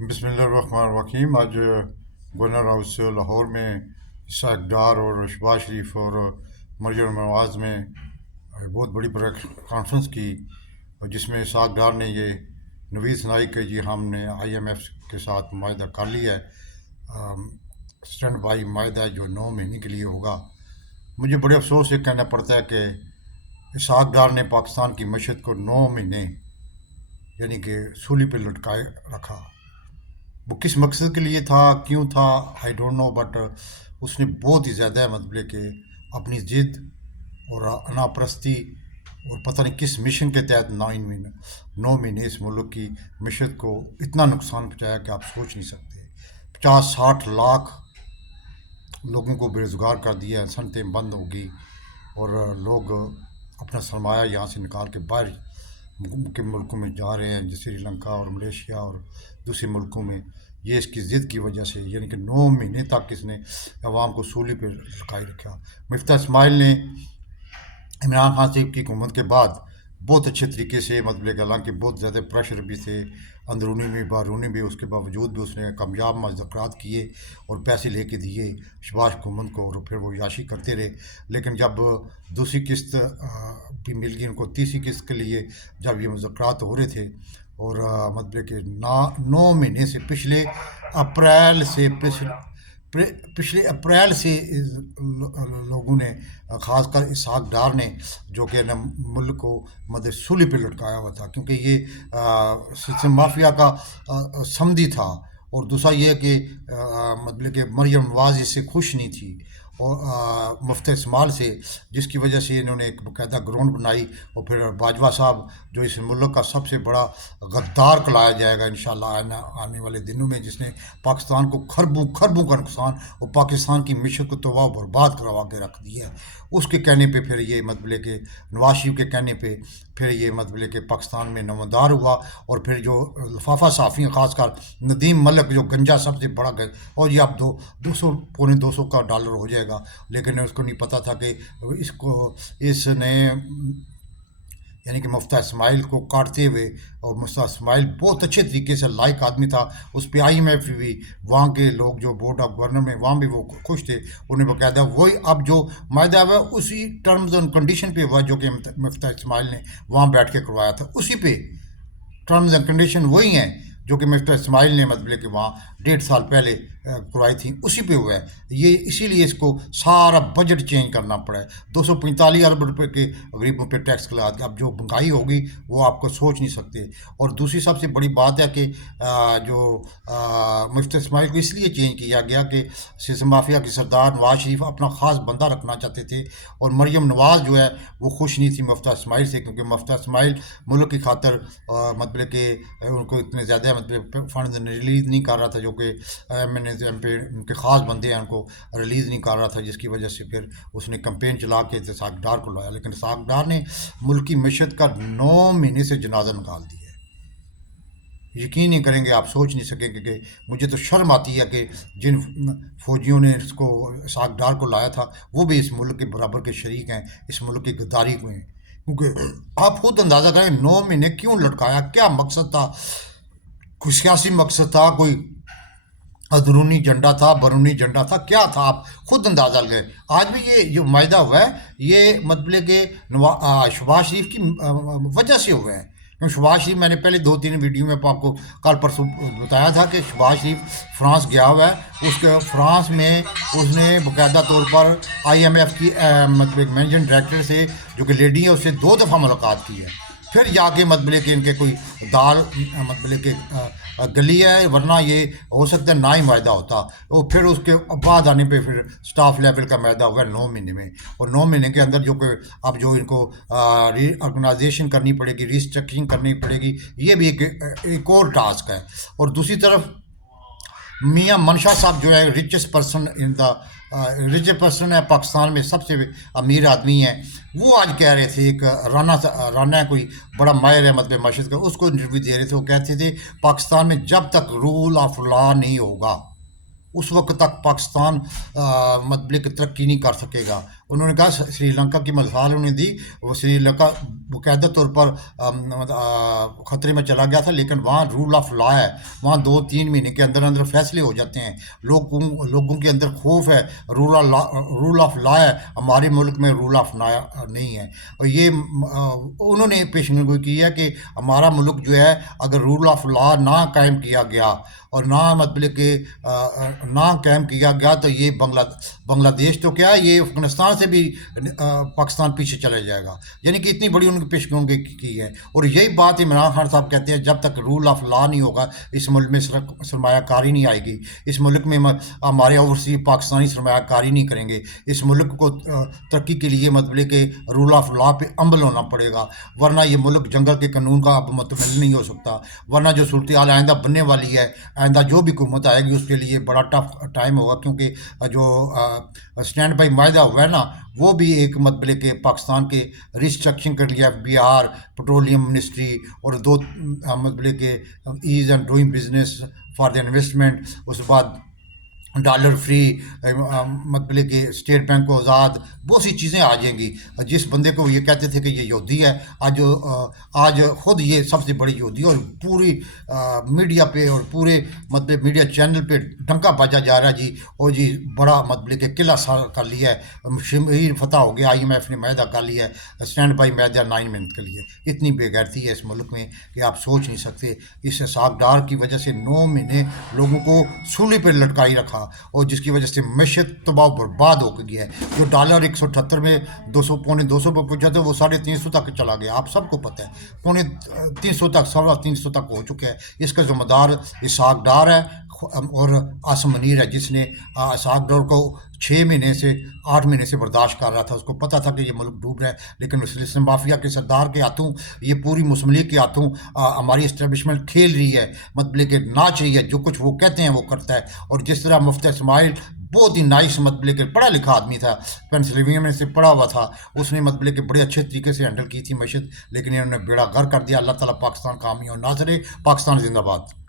बिस्मिल्लाहिर्रहमानिर्रहीम। आज governor house Lahore में इसहाक डार और शहबाज शरीफ और मरियम नवाज़ में बहुत बड़ी कॉन्फ्रेंस की, और जिसमें इसहाक डार ने ये नवीद सुनाई कि जी हमने IMF के साथ माहिदा कर लिया है, स्टैंड बाई माहिदा जो 9 महीने के लिए होगा। मुझे बड़े अफसोस से कहना पड़ता है कि इसहाक डार ने पाकिस्तान की मशहद को 9 महीने यानी कि सूली पे लटकाए रखा। वो किस मकसद के लिए था, क्यों था, आई डोंट नो, बट उसने बहुत ही ज़्यादा मतलब कि अपनी ज़िद और अनापरस्ती और पता नहीं किस मिशन के तहत 9 महीने इस मुल्क की मिशत को इतना नुकसान पहुँचाया कि आप सोच नहीं सकते। 50-60 लाख लोगों को बेरोज़गार कर दिया, सनतें बंद हो गई और लोग अपना सरमाया यहाँ से निकाल के बाहर के मुल्कों में जा रहे हैं, जैसे श्रीलंका और मलेशिया और दूसरे मुल्कों में। ये इसकी ज़िद की वजह से, यानी कि 9 महीने तक इसने अवाम को सूली पर लटकाए रखा। मिफ्ता इस्माइल ने इमरान खान साहब की हुकूमत के बाद बहुत अच्छे तरीके से मतलब कि हालांकि बहुत ज़्यादा प्रेशर भी थे, अंदरूनी भी बारूनी भी, उसके बावजूद भी उसने कामयाब मुज़ाकरात किए और पैसे लेके दिए शहबाज हुकूमत को, और फिर वो याशी करते रहे। लेकिन जब दूसरी किस्त भी मिल गई उनको, तीसरी किस्त के लिए जब ये मुज़ाकरात हो रहे थे, और मतलब कि 9 महीने से पिछले अप्रैल से लोगों ने, ख़ासकर इसहाक डार ने, जो कि ना मुल्क को मतलब सूली पे लटकाया हुआ था, क्योंकि ये सिस्टम माफिया का समधी था। और दूसरा ये कि मतलब कि मरियम नवाज़ इससे खुश नहीं थी और मुफ्ती इस्माइल से, जिसकी वजह से इन्होंने एक बाकायदा ग्राउंड बनाई। और फिर बाजवा साहब जो इस मुल्क का सबसे बड़ा गद्दार कहलाया जाएगा इंशाल्लाह आने वाले दिनों में, जिसने पाकिस्तान को खरबों खरबों का नुकसान और पाकिस्तान की मिशन को तबाह बर्बाद करवा के रख दिया है, उसके कहने पे फिर ये मतलब कि नवाज शरीफ के कहने पे फिर ये मतलब कि पाकिस्तान में नमदार हुआ। और फिर जो लफाफा साफ़ी खासकर नदीम मलिक जो गंजा सबसे बड़ा और ये अब 200 पौने 200 का डॉलर हो जाएगा, लेकिन उसको नहीं पता था कि इसने यानी कि मुफ्ता इस्माइल को काटते हुए, और मुफ्ता इस्माइल बहुत अच्छे तरीके से लायक आदमी था, उस पर IMF भी, वहाँ के लोग जो बोर्ड ऑफ गवर्नर में वहाँ भी वो खुश थे। उन्हें बाकायदा वही अब जो मायदा हुआ उसी टर्म्स एंड कंडीशन पे हुआ जो कि मुफ्ता इस्माइल ने वहाँ बैठ के करवाया था, उसी पे टर्म्स एंड कंडीशन वही हैं जो कि मिफ्ता इस्माइल ने मतलब कि वहाँ 1.5 साल पहले करवाई थी, उसी पे हुआ है ये। इसीलिए इसको सारा बजट चेंज करना पड़ा है। 245 अरब रुपए के गरीबों पे टैक्स लगा दिया। अब जो महंगाई होगी वो आपको सोच नहीं सकते। और दूसरी सबसे बड़ी बात है कि जो मुफ्ती इस्माइल को इसलिए चेंज किया गया कि सिस्टम माफिया के सरदार नवाज शरीफ अपना ख़ास बंदा रखना चाहते थे, और मरियम नवाज़ जो है वो खुश नहीं थी मुफ्ता इस्माइल से, क्योंकि मुफ्ता इस्माइल मुल्क की खातर मतलब कि उनको इतने ज़्यादा मतलब फंड रिलीज़ नहीं कर रहा था, जो कि MNA MP उनके ख़ास बंदे हैं, उनको रिलीज़ नहीं कर रहा था, जिसकी वजह से फिर उसने कंपेन चला के इसहाक डार को लाया। लेकिन इसहाक डार ने मुल्क की मशहद का 9 महीने से जनाजा निकाल दिया है। यकीन नहीं करेंगे, आप सोच नहीं सकेंगे कि मुझे तो शर्म आती है कि जिन फ़ौजियों ने इसको इसहाक डार को लाया था वो भी इस मुल्क के बराबर के शरीक हैं, इस मुल्क की गद्दारी को हैं। क्योंकि आप खुद अंदाज़ा करें 9 महीने क्यों लटकाया, क्या मकसद था? कोई सियासी मकसद था, कोई अंदरूनी झंडा था, बैरूनी झंडा था, क्या था? आप खुद अंदाज़ा लगाए। आज भी ये जो मायदा हुआ है ये मतलब कि शहबाज शरीफ की वजह से हुआ है। क्योंकि शहबाज शरीफ, मैंने पहले 2-3 वीडियो में आपको कल परसों बताया था कि शहबाज शरीफ फ्रांस गया हुआ है। उसके फ्रांस में उसने बाकायदा तौर पर IMF की मतलब मैनेजिंग डायरेक्टर से, जो कि लेडी है, उससे 2 दफ़ा मुलाकात की है। फिर जाके मतलब कि इनके कोई दाल मतलब कि गली है, वरना ये हो सकता है ना ही मायदा होता। और फिर उसके बाद आने पे फिर स्टाफ लेवल का मायदा हुआ 9 महीने में। और 9 महीने के अंदर जो कि अब जो इनको रीऑर्गेनाइजेशन करनी पड़ेगी, रिस्ट्रक्चरिंग करनी पड़ेगी, ये भी एक और टास्क है। और दूसरी तरफ मियाँ मनशा साहब जो है richest person in the richest person है पाकिस्तान में, सबसे अमीर आदमी हैं। वो आज कह रहे थे, एक राना कोई बड़ा माहिर है मतलब मशहद का, उसको इंटरव्यू दे रहे थे। वो कहते थे पाकिस्तान में जब तक रूल ऑफ लॉ नहीं होगा उस वक्त तक पाकिस्तान मतलब तरक्की नहीं कर सकेगा। انہوں نے کہا سری لنکا کی مثال انہوں نے دی، وہ سری لنکا باقاعدہ طور پر خطرے میں چلا گیا تھا، لیکن وہاں رول آف لا ہے، وہاں 2-3 مہینے کے اندر اندر فیصلے ہو جاتے ہیں، لوگوں کے اندر خوف ہے، رول آف لا ہے، ہمارے ملک میں رول آف لا نہیں ہے، اور یہ انہوں نے پیشن گوئی کی ہے کہ ہمارا ملک جو ہے اگر رول آف لا نہ قائم کیا گیا اور نہ مطلب کہ نہ قائم کیا گیا تو یہ بنگلہ دیش تو کیا ہے، یہ افغانستان سے بھی پاکستان پیچھے چلا جائے گا، یعنی کہ اتنی بڑی ان کی پیشگوئی کی ہے، اور یہی بات عمران خان صاحب کہتے ہیں جب تک رول آف لا نہیں ہوگا اس ملک میں سرمایہ کاری نہیں آئے گی، اس ملک میں ہمارے اوورسیز پاکستانی سرمایہ کاری نہیں کریں گے، اس ملک کو ترقی کے لیے مطلب کہ رول آف لا پہ عمل ہونا پڑے گا، ورنہ یہ ملک جنگل کے قانون کا اب متمل نہیں ہو سکتا، ورنہ جو صورتحال آئندہ بننے والی ہے، آئندہ جو بھی حکومت آئے گی اس کے لیے بڑا ٹف ٹائم ہوگا، کیونکہ جو اسٹینڈ بائی معاہدہ ہوا ہے نا وہ بھی ایک مطلب کہ پاکستان کے ریسٹرکچرنگ کر لیا FBR پٹرولیم منسٹری، اور دو مطلب کہ ease and doing business for the investment, اس کے بعد ڈالر فری، مطلب کہ اسٹیٹ بینک کو آزاد، بہت سی چیزیں آ جائیں گی، جس بندے کو یہ کہتے تھے کہ یہ یہودی ہے آج خود یہ سب سے بڑی یہودی، اور پوری میڈیا پہ اور پورے مطلب میڈیا چینل پہ ڈنکا بجا جا رہا ہے جی، اور جی بڑا مطلب کہ قلعہ سار کر لیا ہے، شمیر فتح ہو گیا، IMF نے معاہدہ کر لیا ہے اسٹینڈ بائی معاہدہ 9 منٹ کے لیے، اتنی بے غیرتی ہے اس ملک میں کہ آپ سوچ نہیں سکتے، اس اسحاق ڈار کی وجہ سے 9 مہینے لوگوں کو سولی پہ لٹکائی رکھا، اور جس کی وجہ سے معیشت تباہ و برباد ہو گیا ہے، جو ڈالر 178 میں 200 پہ پہنچا تھا وہ 350 تک چلا گیا، آپ سب کو پتہ ہے، 350 تک 350 تک ہو چکا ہے، اس کا ذمہ دار اسحاق ڈار ہے اور عاصم منیر ہے، جس نے اسحاق ڈار کو 6 مہینے سے 8 مہینے سے برداشت کر رہا تھا، اس کو پتہ تھا کہ یہ ملک ڈوب رہا ہے، لیکن اس مافیا کے سردار کے ہاتھوں، یہ پوری مسلم لیگ کے ہاتھوں ہماری اسٹیبلشمنٹ کھیل رہی ہے، مطلب کہ ناچ رہی ہے، جو کچھ وہ کہتے ہیں وہ کرتا ہے، اور جس طرح مفتی اسماعیل بہت ہی نائس مطلب کہ پڑھا لکھا آدمی تھا، پینسلوینیا میں سے پڑھا ہوا تھا، اس نے مطلب کہ بڑے اچھے طریقے سے ہینڈل کی تھی معیشت، لیکن انہوں نے بیڑا غر کر دیا، اللہ تعالیٰ پاکستان کامیاب ناصر ہے، پاکستان زندہ باد۔